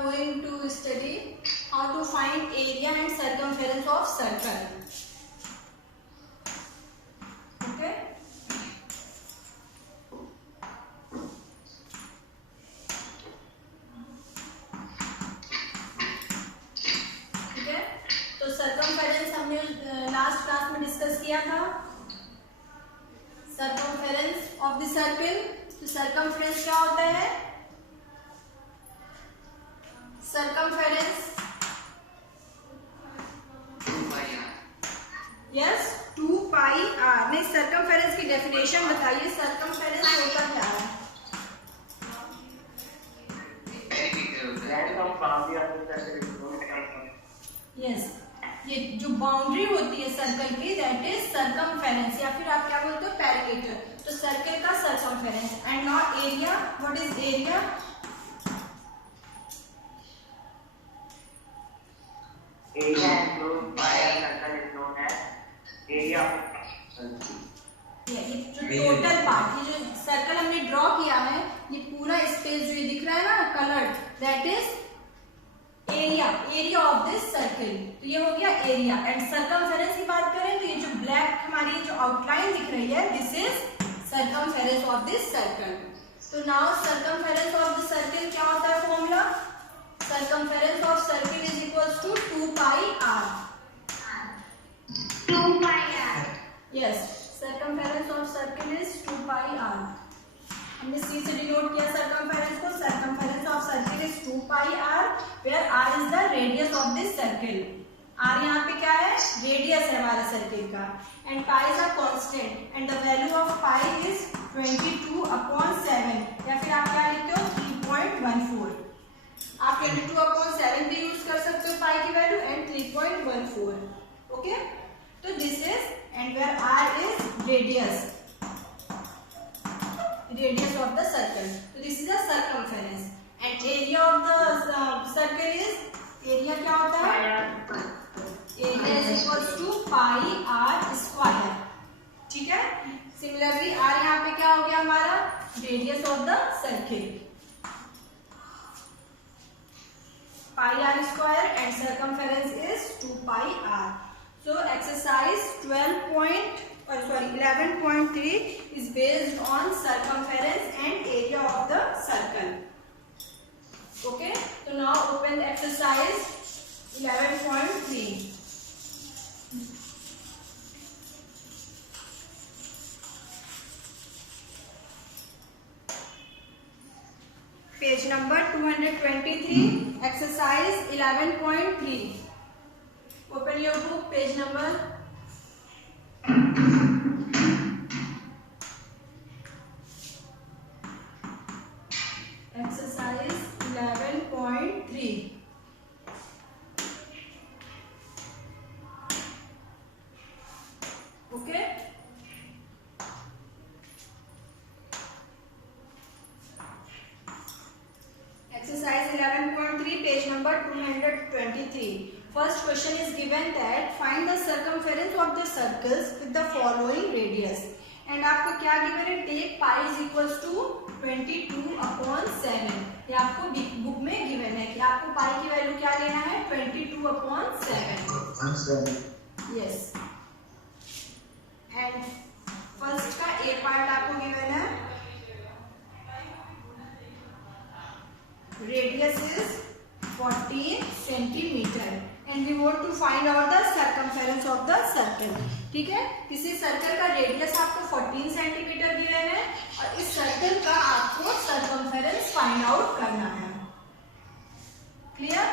are going to study how to find area and circumference of circle. Okay. Okay. तो circumference हमने last class में discuss किया था. Circumference of the circle. तो circumference क्या होता है? Circumference. Yes, 2 pi r. नहीं, circumference की डेफिनेशन बताइए. circumference होता क्या है? Yes, ये जो बाउंड्री होती है सर्कल की, दैट इज circumference, या फिर आप क्या बोलते हो, पैरामीटर. तो सर्कल का circumference. And not area. What is area? Area enclosed by a circle is known as area of circle. ये जो टोटल पार्ट, ये जो सर्कल हमने ड्रॉ किया है, ये पूरा स्पेस जो ये दिख रहा है ना coloured, that is area of this circle. तो ये हो गया एरिया. एंड सर्कमफेरेंस की बात करें तो ये जो ब्लैक हमारी जो आउटलाइन दिख रही है, this is circumference of this circle. तो now circumference of the circle क्या होता है formula? Circumference of circle is equals to 2 pi r. 2 pi r. Yes, circumference of circle is 2 pi r. हमने c से denote किया circumference को. Circumference of circle is 2 pi r, where r is the radius of this circle. r यहाँ पे क्या है? Radius है हमारे सर्कल का. And pi is a constant. And the value of pi is 22/7. या फिर आप क्या लिखते हो? 3.14. आप 22/7 भी यूज कर सकते हो पाई की वैल्यू, एंड 3.14. ओके. तो this is, and where r is radius of the circle. तो this is a circumference. And area of the circle is, area क्या होता है? Area is equals to pi r square. ठीक है. Similarly r यहाँ पे क्या हो गया हमारा? Radius of the circle. pi r square and circumference is 2 pi r. So exercise 11.3 is based on circumference and area of the circle. Okay. So now open exercise 11.3. Page number 223, exercise 11.3. Open your book, page number. Exercise 11.3. Okay. Exercise 11.3, page number 223. First question is given that find the circumference of the circles with the following radius. And आपको क्या given है? Take pi is equals to 22/7. ये आपको book में given है कि आपको pi की वैल्यू क्या लेना है? 22/7. Yes. And first का A part आपको given है. Radius is 14 centimeter and we want to find out the circumference of the circle. ठीक है. किसी सर्कल का रेडियस आपको 14 सेंटीमीटर गिवन है और इस सर्कल का आपको सर्कमफेरेंस फाइंड आउट करना है. Clear?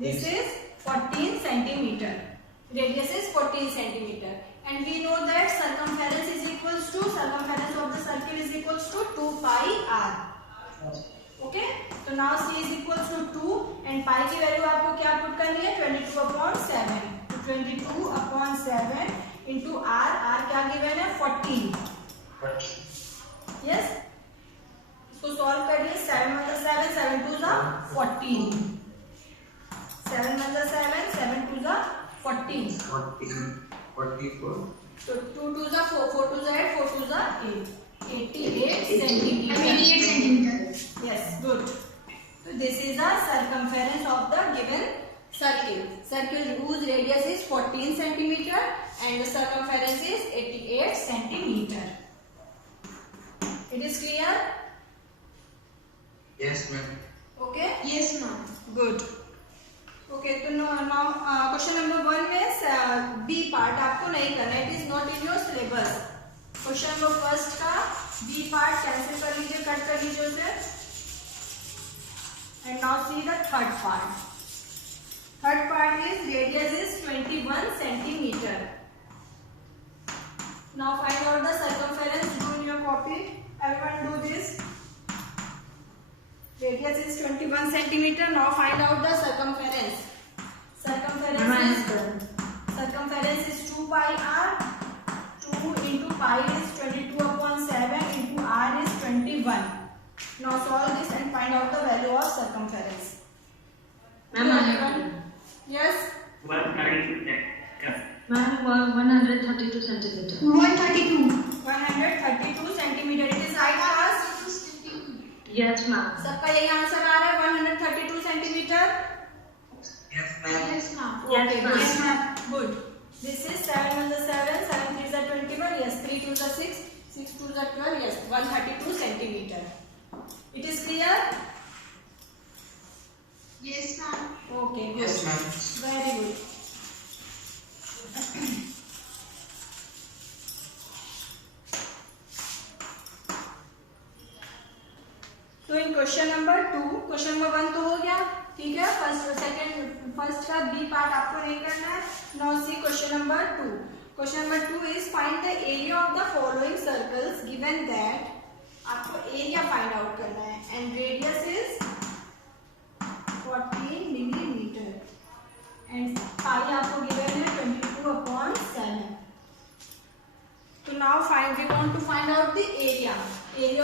This is 14 centimetre. Radius is 14 centimetre and we know that circumference is equals to, circumference of the circle is equals to 2 pi r. Okay. तो now c is equals to 2 and pi की value आपको क्या put करनी है? 22/7. तो 22/7 into r. r क्या given है? 14. Yes. इसको सॉल्व करिए. 7 × 7, 7 × 2 14. 7 × 7, 7 × 2 14. 44. So 2 × 2 4, 4 × 8, 4 × 8. 88 centimeter. centimeter. Yes, good. this is the circumference of the given circle. Circle whose radius is 14 centimeter and the circumference is 88 centimeter. It is clear? Yes, ma'am. Okay? Yes, ma'am. Good. Okay, तो now question number 1 में B part आपको नहीं करना, it is not in your syllabus. Question number first का B part cancel कर लीजिए, cut कर लीजिए उसे. And now see the third part. Third part is radius is 21 centimeter. Now find out the circumference. Do in your copy. Everyone do this. Radius is 21 centimeter. Now find out the circumference. Circumference is 2 pi r. 2 into pi is 22 upon 7 into r is 21. Now solve this and find out the value of circumference. Ma'am, Yes. 132 ma'am, 132 centimeter. 132 centimeter. It is right class. Yes, ma'am. सबका यही answer आ रहा है 132 centimetre. Yes, ma'am. Yes, ma'am. Okay, Yes, ma'am. yes, ma'am. Good. This is 7 1 is 7, 7 3 is 21. Yes, 3 2 is 6, 6 2 is 12. Yes, 132 centimeter. It is clear? Yes, ma'am. Okay, good. Yes, ma'am. Very good. तो इन question number 2, question number 1 तो हो गया, ठीक है. First का B part आपको नहीं करना है. Now see question number 2. Question number 2 is find the area of the following circles given that. आपको एरिया फाइंड आउट करना है and radius is 14 millimetre and pi आपको गिवन है 22/7. So now we want to find out the area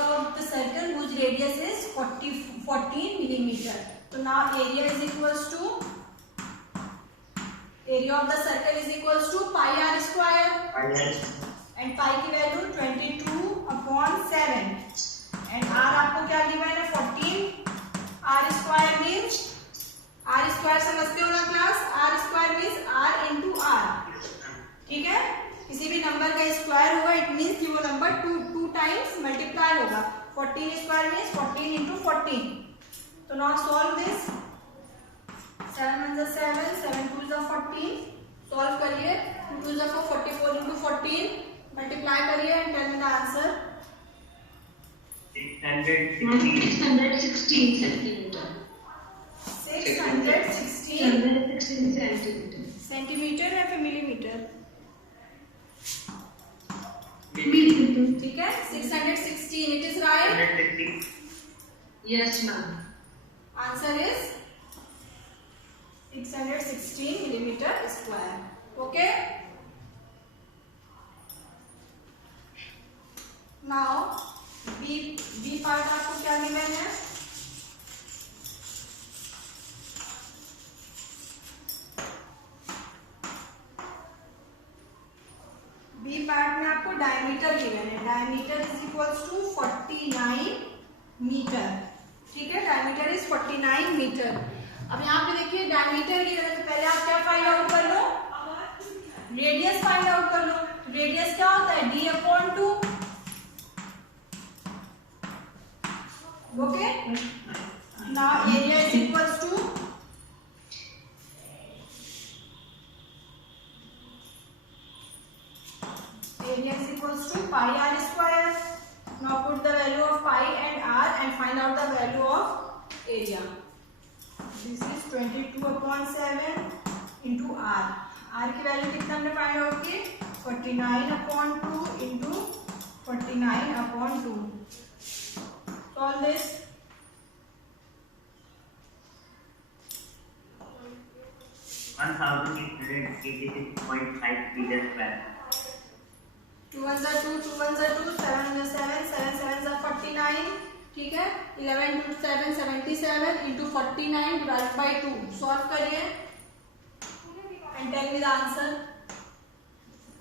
of the circle whose radius is 14 millimeter. So now area is equals to area of the circle is equals to pi r square and pi की value 22/7 and r आपको क्या given है 14. r square means r square समझते हो ना class? r square means r into r. ठीक है. किसी भी नंबर का स्क्वायर होगा इट मींस कि वो नंबर 2 टाइम्स मल्टीप्लाई होगा. 14 स्क्वायर मींस 14 into 14. तो now solve this. 7 1 is 7, 7 2 is 14. Solve करिए. 2 2 is 44 into 14 मल्टीप्लाई करिए and tell me the answer. 616 centimeter. 616 616 centimeter. Centimetre या फिर मिलीमीटर? Millimeter. ठीक है. 616 it is right. Yes, ma'am. Answer is 616 millimeter square. Okay. Now B part आपको क्या given है? B part में आपको डायमीटर गिवन है. Diameter is equals to 49 metre. ठीक है. Diameter is 49 metre. अब यहाँ पे देखिए डायमीटर गिवन है तो पहले आप क्या फाइंड आउट कर लो? रेडियस फाइंड आउट कर लो. रेडियस क्या होता है? d/2. Okay. Now area is equals to area is equals to pi r square. Now put the value of pi and r and find out the value of area. This is 22/7 into r. r की value कितना हमने find out की? 49/2 into 49/2. Solve this. One 1,886.5 meter square. 2 1s are 2, 2 1s are 2, 7 1s are 7, 7 7s are 49. ठीक है. 11 2 7 77 into 49 divided by 2. Solve करिए and tell me the answer.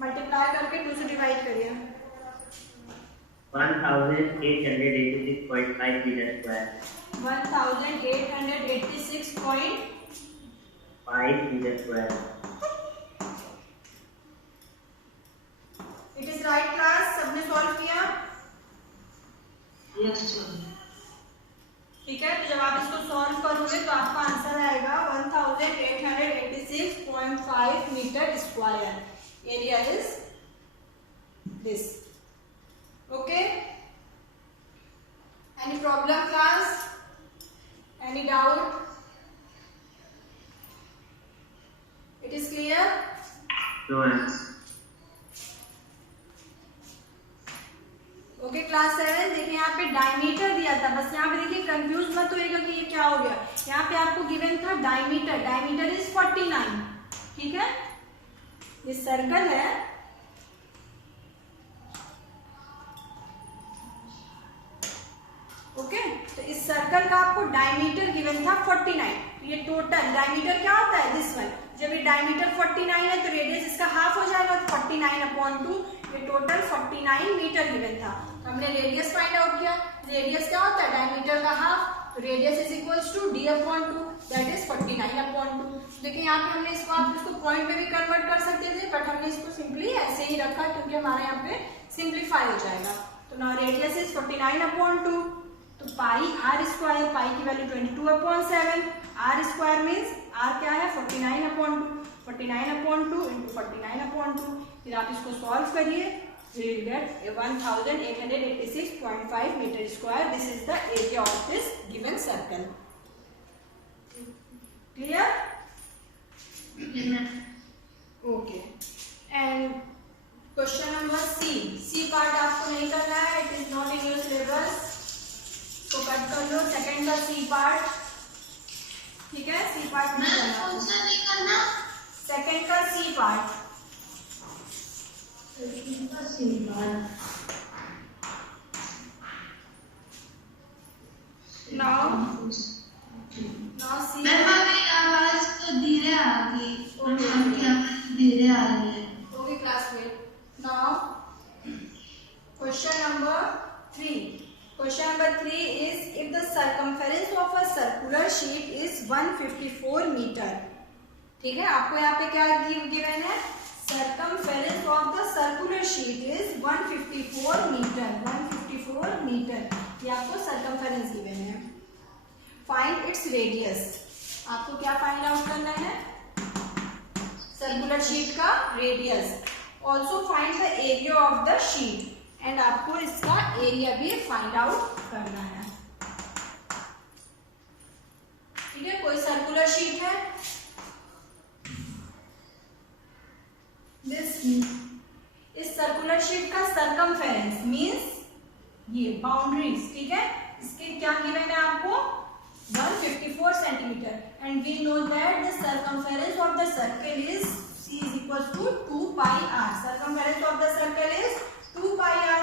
Multiply करके 2 से divide करिए. 1,886.5 886.5 meter square. 1886.5 meter square. It is right class, सबने solve किया? Yes, ma'am. ठीक है, तो जब आप इसको सॉल्व करोगे तो आपका आंसर आएगा 1886.5 metre square. Area is this. Okay, any problem class? Any doubt? It is clear? No answer. Okay class 7. देखिए यहाँ पे डायमीटर दिया था, बस यहाँ पे देखिए कंफ्यूज मत होइएगा कि ये क्या हो गया. यहाँ पे आपको गिवन था डायमीटर. Diameter is 49. ठीक है, ये सर्कल है. ओके, तो इस सर्कल का आपको डायमीटर गिवन था 49. ये टोटल डायमीटर क्या होता है? This one. जब ये डायमीटर 49 है तो रेडियस इसका हाफ हो जाएगा, 49/2. ये टोटल 49 मीटर गिवन था. तो हमने रेडियस फाइंड आउट किया. रेडियस क्या होता है? डायमीटर का half. Radius is equals to d/2, that is 49/2. देखिए यहाँ पे हमने इसको, आप इसको पॉइंट में भी कन्वर्ट कर सकते थे, बट हमने इसको सिंपली ऐसे ही रखा क्योंकि हमारे यहाँ पे सिंप्लीफाई हो जाएगा. तो नाउ रेडियस इज 49/2. तो पाई r स्क्वायर, पाई की value 22/7. r square means r क्या है? 49/2. 49/2 इंटू 49/2. फिर आप इसको सॉल्व करिए. We will get 1886.5 meter square. This is the area of this given circle. Clear? Yes, ma'am. Okay. And question number C. C part आपको नहीं करना है. It is not in your syllabus. तो cut कर लो. Second का C part. ठीक है, C part नहीं करना. कौन सा नहीं करना? सेकंड का C part. Now see. Ma'am अभी आवाज तो धीरे आ गई. आपकी आवाज धीरे आ रही है. Okay, classmate. Now, question number 3. Question number 3 is if the circumference of a circular sheet is 154 meter. ठीक है, आपको यहाँ पे क्या गिवन है? Circumference of the circular sheet is 154 meter. 154 meter. ये आपको circumference गिवन है. Find its radius. आपको क्या फाइंड आउट करना है? सर्कुलर शीट का radius. Also find the area of the sheet. And आपको इसका एरिया भी फाइंड आउट करना है. ठीक है, कोई सर्कुलर शीट है. इस सर्कुलर शीट का सर्कमफेरेंस मींस ये बाउंड्रीज. ठीक है, इसके क्या गिवन है आपको? 154 centimetre. And we know that the circumference of the circle is c is equals to 2 pi r. Circumference of the circle is 2 pi r.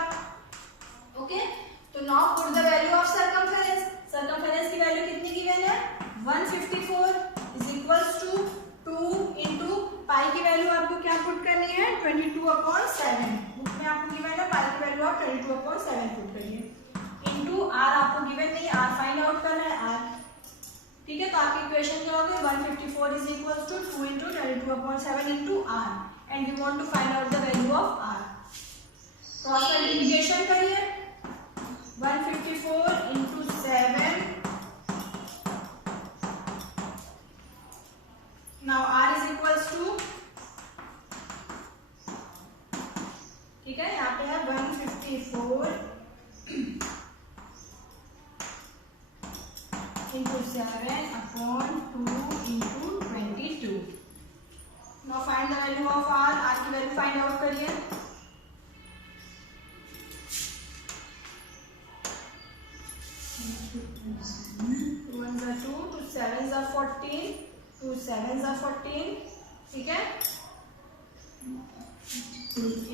Okay, तो now put the value of circumference. Circumference की value कितनी given है? 154 is equals to 2 into पाई की value आपको क्या put करनी है? 22/7. Book में आपको गिवन है पाई की वैल्यू आप 22/7 पुट करिए. इंटू आर आपको गिवन नहीं, आर फाइंड आउट करना है. आर ठीक है, तो आपकी इक्वेशन क्या होगी? 154 is equals to 2 into 22/7 into r. And we want to find out the value of r. Cross multiplication करिए. 154 into 7. Now r is equals to, ठीक है, यहाँ पे है 154 into 7/2 into 22. Now find the value of r. r की value find out करिए. Two 1s are 2, 2 7s are 14, 2 7s are 14. ठीक है,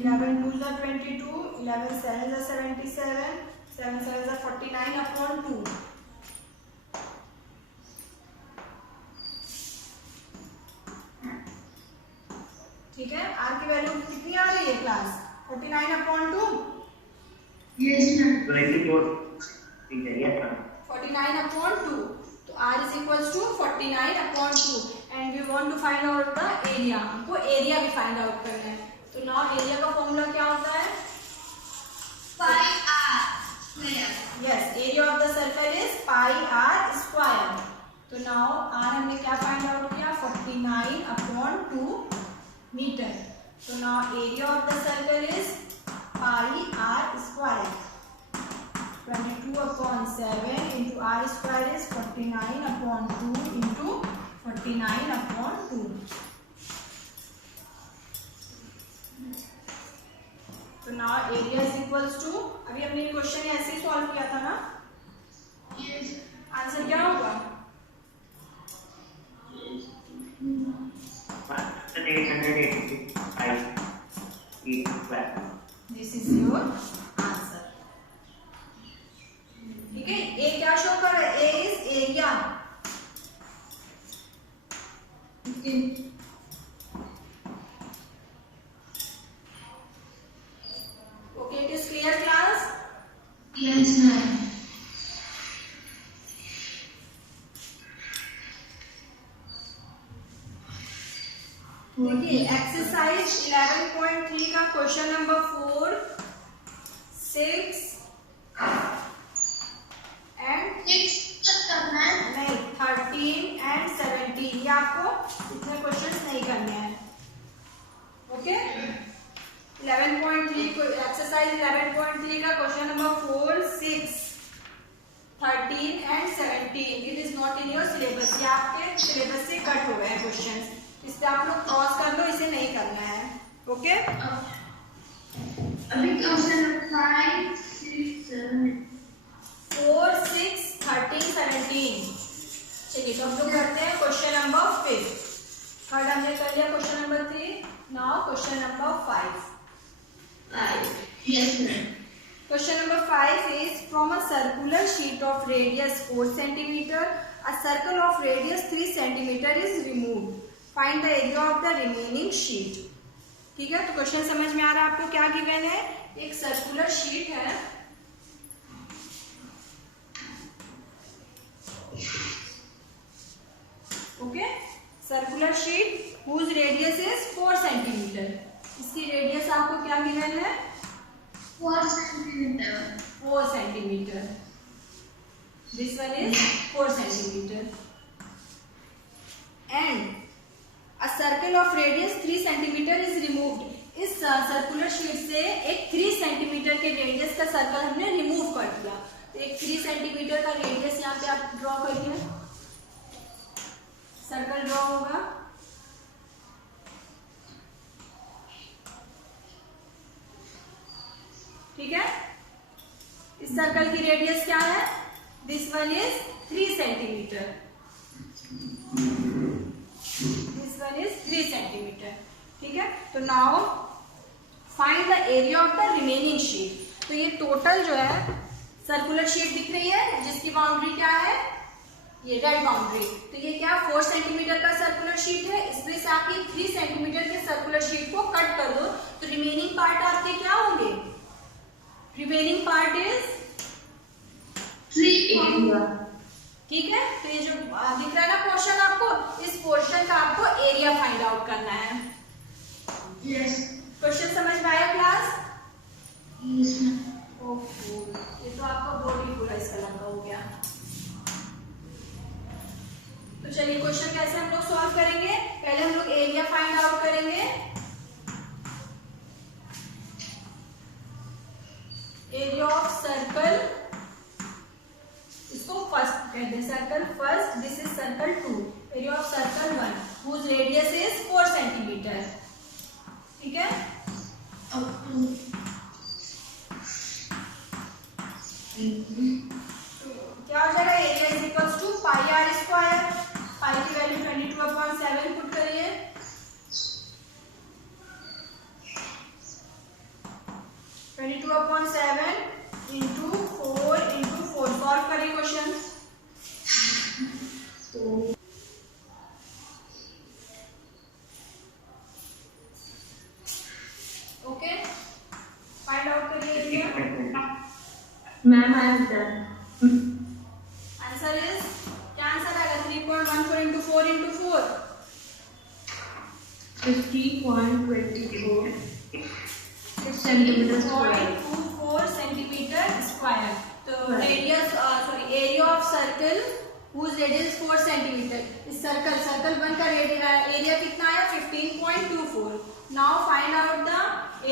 11 2s are 22, 11 7s are 77, 7 7s are 49/2. ठीक है, आर की वैल्यू कितनी आ रही है क्लास? 49/2. Yes, ma'am. 24. ठीक है, yes ma'am. 49/2. तो r is equals to 49/2 and we want to find out the area. हमको एरिया भी फाइंड आउट करना है. तो नाउ एरिया का फॉर्मूला क्या होता है? pi r square. Yes, area of the circle is pi r square. तो नाउ r हमने क्या फाइंड आउट किया? 49/2 मीटर. तो now area of the circle is pi r square. 22/7 into r square is 49/2 into 49/2. तो now area is equals to, अभी हमने ये question ऐसे ही सॉल्व किया था ना? Yes. आंसर क्या होगा? 886 feet square. This is your answer. ठीक है, ए क्या शो कर रहा है? A is area. Okay, it is clear class? Yes, ma'am. देखिए एक्सरसाइज 11.3 का क्वेश्चन नंबर 4, 6 एंड 6 तक करना है. नहीं 13 एंड 17, ये आपको इतने क्वेश्चंस नहीं करने हैं. ओके, 11.3 को एक्सरसाइज 11.3 का question number 4, 6, 13 and 17 it is not in your syllabus. ये आपके सिलेबस से कट हो गए हैं क्वेश्चंस. इससे आप लोग क्रॉस कर लो, इसे नहीं करना है. ओके, अभी क्वेश्चन 5 6 7 4, 6, 13, 17. चलिए तो हम लोग करते हैं क्वेश्चन नंबर 5. थर्ड हमने कर लिया question number 3. Now question number 5. 5. Yes, ma'am. Question number 5 is from a circular sheet of radius 4 cm, a circle of radius 3 cm is removed. Find the area of the remaining sheet. ठीक है, तो question समझ में आ रहा है आपको? क्या given है? एक सर्कुलर शीट है. Okay, circular sheet whose radius is 4 cm. इसकी रेडियस आपको क्या गिवन है? 4 centimeter. 4 centimeter. This one is 4 centimeter. And a circle of radius 3 centimeter is removed. इस सर्कुलर शीट से एक 3 सेंटीमीटर के रेडियस का सर्कल हमने रिमूव कर दिया. तो एक 3 सेंटीमीटर का रेडियस यहाँ पे आप ड्रॉ करिए. सर्कल ड्रॉ होगा. ठीक है, इस सर्कल की रेडियस क्या है? This one is 3 centimetre. This one is 3 centimetre. ठीक है, तो now find the area of the remaining sheet. तो ये टोटल जो है सर्कुलर शीट दिख रही है जिसकी बाउंड्री क्या है? ये रेड बाउंड्री. तो ये क्या 4 सेंटीमीटर का सर्कुलर शीट है. इसमें से आप ये 3 सेंटीमीटर के सर्कुलर शीट को कट कर दो तो रिमेनिंग पार्ट आपके क्या होंगे? Remaining part is 3 area. ठीक है, तो ये जो दिख रहा है ना पोर्शन आपको, इस पोर्शन का आपको एरिया फाइंड आउट करना है. Yes. क्वेश्चन समझ में आया क्लास? Yes, ma'am. ओके, ये तो आपका बॉडी पूरा इस कलर का हो गया. तो चलिए क्वेश्चन कैसे हम लोग सॉल्व करेंगे? पहले हम लोग एरिया फाइंड आउट करेंगे. एरिया ऑफ सर्कल, इसको फर्स्ट कहते हैं. Circle first, this is circle 2. Area of circle 1 whose radius is 4 centimetre. ठीक है, क्या हो जाएगा? Area is equals to pi R square. Pi की वैल्यू 22/7 पुट करिए. 22/7 इंटू 4 इंटू 4. सॉल्व करिए क्वेश्चन. ओके, फाइंड आउट करिए area. Ma'am, I have done. 50.24 centimeters square. 50.24 centimeter square. तो radius area of circle whose radius is 4 centimeter. इस circle 1 का area कितना है? 15.24. Now find out the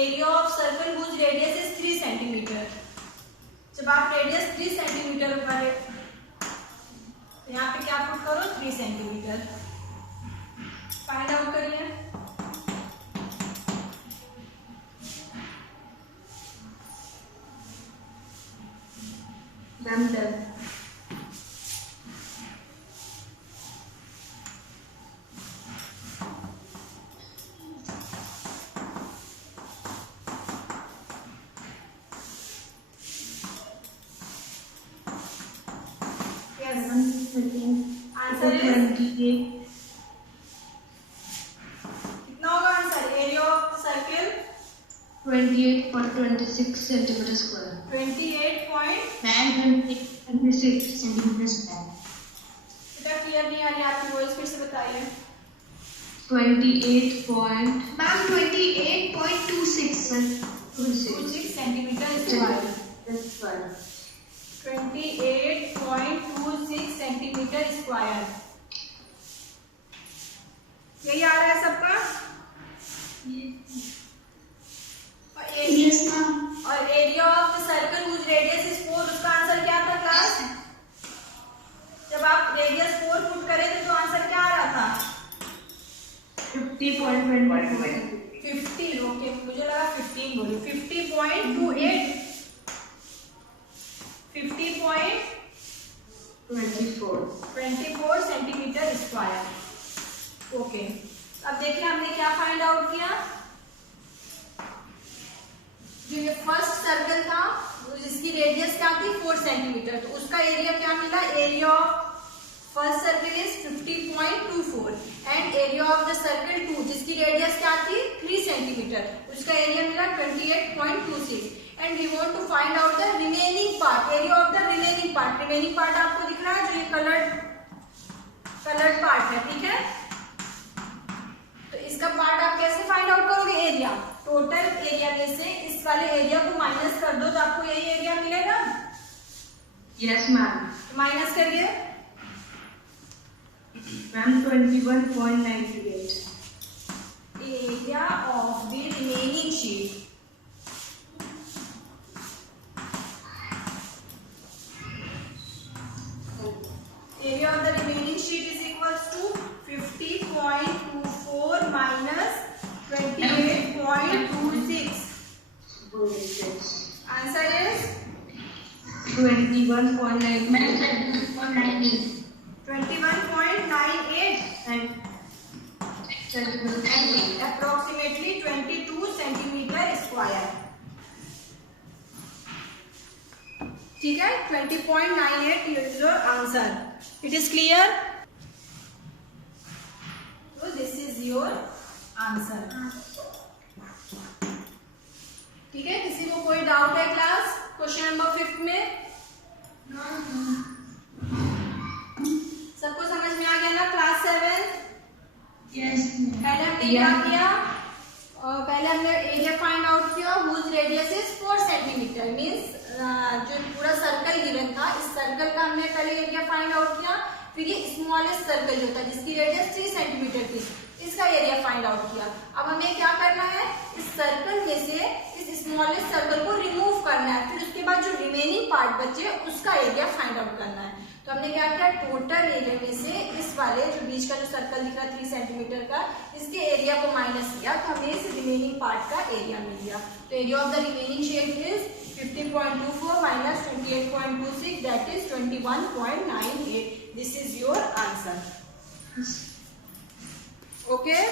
area of circle whose radius is 3 centimeter. जब आप radius 3 centimetre पर यहाँ पे क्या पुट करो? 3 सेंटीमीटर. फाइंड आउट करिए. Lambda. Answer is 28. कितना होगा answer? Area of circle 28.26 centimeters square. 28.26 centimeters square. बेटा क्लियर नहीं आ रही आपकी वॉइस, फिर से बताइए. 28.26 सेंटीमीटर स्क्वायर. 28.26 centimetre square. यही आ रहा है सबका? Yes, ma'am. और area of the circle whose radius is 4, उसका आंसर क्या था क्लास? जब आप रेडियस 4 पुट करें थे तो आंसर क्या आ रहा था? 50.28. 50. ओके, मुझे लगा 15 बोली. 50.28. 50.24 सेंटीमीटर स्क्वायर. ओके, अब देखिए हमने क्या फाइंड आउट किया. जो ये फर्स्ट सर्कल था जिसकी रेडियस क्या थी? 4 सेंटीमीटर. तो उसका एरिया क्या मिला? Area of first circle is 50.24 and area of the circle 2 जिसकी रेडियस क्या थी? 3 सेंटीमीटर. उसका एरिया मिला 28.26 and we want to find out the remaining part. Area of the remaining part आपको दिख रहा है जो ये कलर्ड पार्ट है, ठीक है? तो इसका पार्ट आप कैसे फाइंड आउट करोगे? एरिया, टोटल एरिया में से इस वाले एरिया को माइनस कर दो तो आपको यही एरिया मिलेगा. Yes, ma'am. माइनस करिए. Ma'am, 21.98. Area of the remaining sheet. Area of the remaining sheet is equals to 50.24 minus 28.26. Answer is 21.98. 21.98. Centimeters. Approximately 22 centimeter square. ठीक है, 20.98 is your answer. It is clear? So this is your answer. ठीक है, किसी को कोई doubt है class? Question number 5 में सबको समझ में आ गया ना? क्लास 7. Yes. पहले हमने क्या किया? पहले हमने एरिया फाइंड आउट किया whose radius is 4 centimetre. Means जो पूरा सर्कल गिवन था इस सर्कल का हमने पहले एरिया फाइंड आउट किया. फिर ये स्मॉलेस्ट सर्कल जो था जिसकी रेडियस 3 सेंटीमीटर थी इसका एरिया फाइंड आउट किया. अब हमें क्या करना है? इस सर्कल में से इस स्मॉलेस्ट सर्कल को रिमूव करना है. फिर उसके बाद जो रिमेनिंग पार्ट बचे उसका एरिया फाइंड आउट करना है. तो हमने क्या किया? टोटल एरिया में से इस वाले जो बीच का जो सर्कल दिख रहा है 3 सेंटीमीटर का इसके एरिया को माइनस किया तो हमें इस रिमेनिंग पार्ट का एरिया मिल गया. तो area of the remaining shade is 50.24 minus 28.26 that is 21.98. This is your answer. Okay.